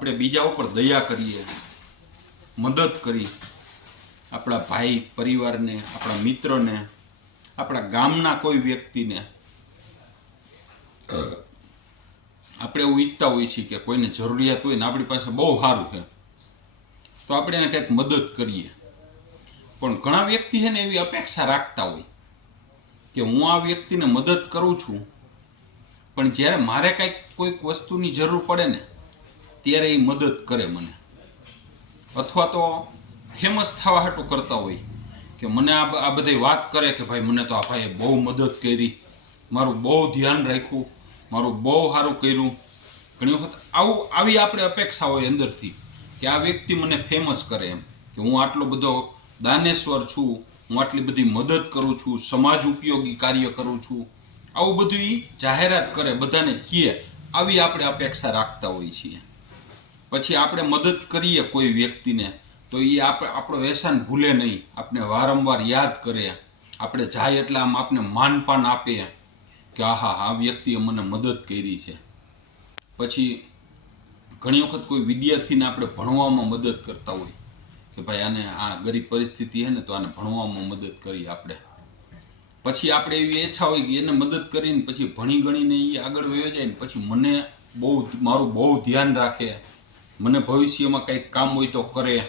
આપણે બીજા ઉપર દયા કરીએ, મદદ કરી આપણા ભાઈ પરિવારને, આપણા મિત્રને, આપણા ગામના કોઈ વ્યક્તિને. આપણે એવું ઈચ્છતા હોઈએ છીએ કે કોઈને જરૂરિયાત હોય ને આપણી પાસે બહુ સારું છે. તો આપણે એને કંઈક મદદ કરીએ. પણ ઘણા વ્યક્તિ છે ને એવી અપેક્ષા રાખતા હોય કે હું આ વ્યક્તિને મદદ કરું છું, પણ જ્યારે મારે કંઈક કોઈક વસ્તુની જરૂર પડે ને ત્યારે એ મદદ કરે મને. અથવા તો ફેમસ થવા હાટું કરતા હોય કે મને આ આ બધી વાત કરે કે ભાઈ મને તો આ ભાઈએ બહુ મદદ કરી. મારું બહુ ધ્યાન રાખ્યું, મારું બહુ સારું કર્યું. ઘણી વખત આવું, આવી આપણે અપેક્ષા હોય અંદરથી કે આ વ્યક્તિ મને ફેમસ કરે એમ. કે હું આટલો બધો દાનેશ્વર છું, હું આટલી બધી મદદ કરું છું, સમાજ ઉપયોગી કાર્ય કરું છું. આવું બધું એ જાહેરાત કરે, બધાને કીએ આવી આપણે અપેક્ષા રાખતા હોઈએ છીએ. પછી આપણે મદદ કરીએ કોઈ વ્યક્તિને, તો એ આપણે આપણો એહસાન ભૂલે નહીં. આપણે વારંવાર યાદ કરે. આપણે જાય એટલે આમ આપણે માનપાન આપે કે આહા, આ વ્યક્તિએ મને મદદ કરી છે. પછી ઘણી વખત કોઈ વિદ્યાર્થીને આપણે ભણવામાં મદદ કરતા હોય કે ભાઈ આને આ ગરીબ પરિસ્થિતિ છે ને તો આને ભણવામાં મદદ કરી આપણે. પછી આપણે એવી ઈચ્છા હોય કે એને મદદ કરીને પછી ભણી ગણીને એ આગળ વયો જાય ને પછી મને બહુ, મારું બહુ ધ્યાન રાખે. મને ભવિષ્યમાં કંઈક કામ હોય તો કરે.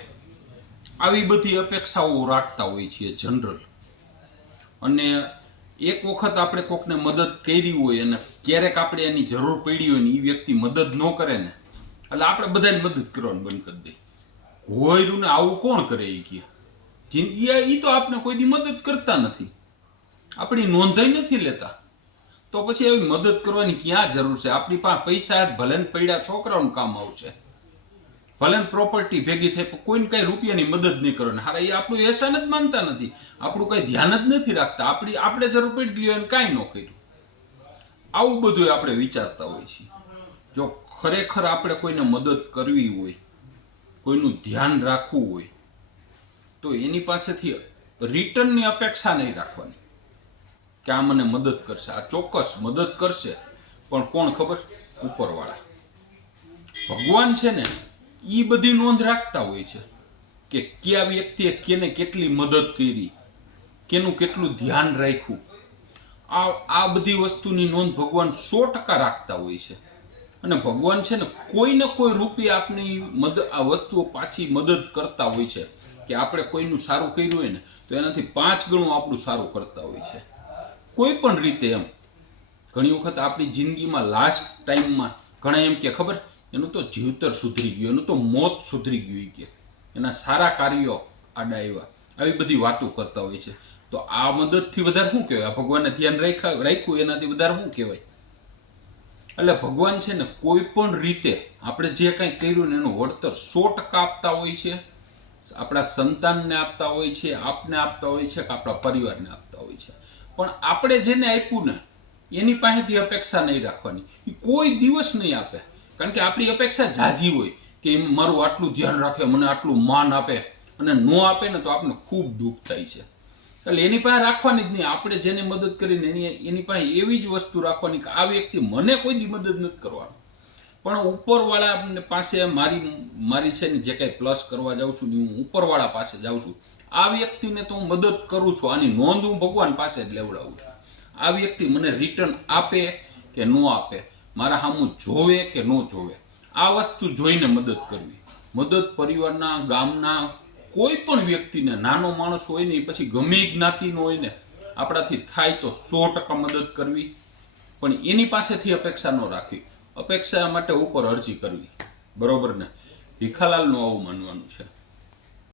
આવી બધી અપેક્ષાઓ રાખતા હોય છીએ જનરલ અને એક વખત આપણે કોકને મદદ કરી હોય અને ક્યારેક આપણે એની જરૂર પડી હોય ને એ વ્યક્તિ મદદ ન કરે ને, એટલે આપણે બધાને મદદ કરવાનું બંધ કરી દઈએ. હોયરું ને આવું કોણ કરે એ કે? જિંદગી એ તો આપણે કોઈ દી મદદ કરતા નથી. આપણી નોંધાઈ નથી લેતા. તો પછી એવી મદદ કરવાની ક્યાં જરૂર છે? આપણી પાસે પૈસા ભલે પડ્યા છોકરાઓનું કામ આવશે. ભલે ને પ્રોપર્ટી ભેગી થઈ પણ કોઈને કઈ રૂપિયાની મદદ નહીં કરવાની. હારા એ આપણું એહસાન જ માનતા નથી. આપણું કઈ ધ્યાન જ નથી રાખતા. આપણી, આપણે જરૂર પડી ગઈ એને કાંઈ ન કર્યું. આવું બધું આપણે વિચારતા હોઈએ છીએ. જો ખરેખર આપણે કોઈને મદદ કરવી હોય, કોઈનું ધ્યાન રાખવું હોય, તો એની પાસેથી રિટર્નની અપેક્ષા નહીં રાખવાની કે આ મને મદદ કરશે. આ ચોક્કસ મદદ કરશે. પણ કોણ ખબર? ઉપરવાળા. ભગવાન છે ને એ બધી નોંધ રાખતા હોય છે કે કયા વ્યક્તિએ કેને કેટલી મદદ કરી, કેનું કેટલું ધ્યાન રાખ્યું. આ આ બધી વસ્તુની નોંધ ભગવાન સો ટકા રાખતા હોય છે. અને ભગવાન છે ને કોઈ ને કોઈ રૂપે આપની મદદ આ વસ્તુઓ પાછી મદદ કરતા હોય છે. કે આપણે કોઈનું સારું કર્યું હોય ને, તો એનાથી પાંચ ગણું આપણું સારું કરતા હોય છે. કોઈ પણ રીતે એમ. ઘણી વખત આપણી જિંદગીમાં લાસ્ટ ટાઈમમાં ઘણા એમ કે ખબર? એનું તો જીવતર સુધરી ગયું, એનું તો મોત સુધરી ગયું કે. એના સારા કાર્યો આડા આવ્યા આવી બધી વાતો કરતા હોય છે. તો આ મદદથી વધારે શું કહેવાય? ભગવાનને ધ્યાન રાખ્યા, રાખ્યું, એનાથી વધારે શું કહેવાય? એટલે ભગવાન છે ને કોઈ પણ રીતે આપણે જે કાંઈ કર્યું ને એનું વળતર સો ટકા આપતા હોય છે. આપણા સંતાનને આપતા હોય છે, આપને આપતા હોય છે કે આપણા પરિવારને આપતા હોય છે. પણ આપણે જેને આપ્યું ને, એની પાસેથી અપેક્ષા નહીં રાખવાની. એ કોઈ દિવસ નહીં આપે. કારણ કે આપણી અપેક્ષા જાજી હોય કે મારું આટલું ધ્યાન રાખે, મને આટલું માન આપે અને ન આપે ને તો આપણને ખૂબ દુઃખ થાય છે. એટલે એની પાસે રાખવાની જ નહીં. આપણે જેને મદદ કરીને એની એની પાસે એવી જ વસ્તુ રાખવાની કે આ વ્યક્તિ મને કોઈ દી મદદ નથી કરવાનો. પણ ઉપરવાળા પાસે મારી મારી છે ને જે કાંઈ પ્લસ કરવા જાઉં છું ને હું ઉપરવાળા પાસે જાઉં છું, આ વ્યક્તિને તો હું મદદ કરું છું. આની નોંધ હું ભગવાન પાસે જ લેવડાવું છું. આ વ્યક્તિ મને રિટર્ન આપે કે ન આપે? મારા સામું જોવે કે ન જોવે? આ વસ્તુ જોઈને મદદ કરવી. મદદ પરિવારના, ગામના કોઈ પણ વ્યક્તિને, નાનો માણસ હોય ને પછી ગમે જ્ઞાતિનો હોય ને, આપણાથી થાય તો સો ટકા મદદ કરવી. પણ એની પાસેથી અપેક્ષા ન રાખવી. અપેક્ષા માટે ઉપર અરજી કરવી. બરોબર ને? ભીખાલાલનું આવું માનવાનું છે.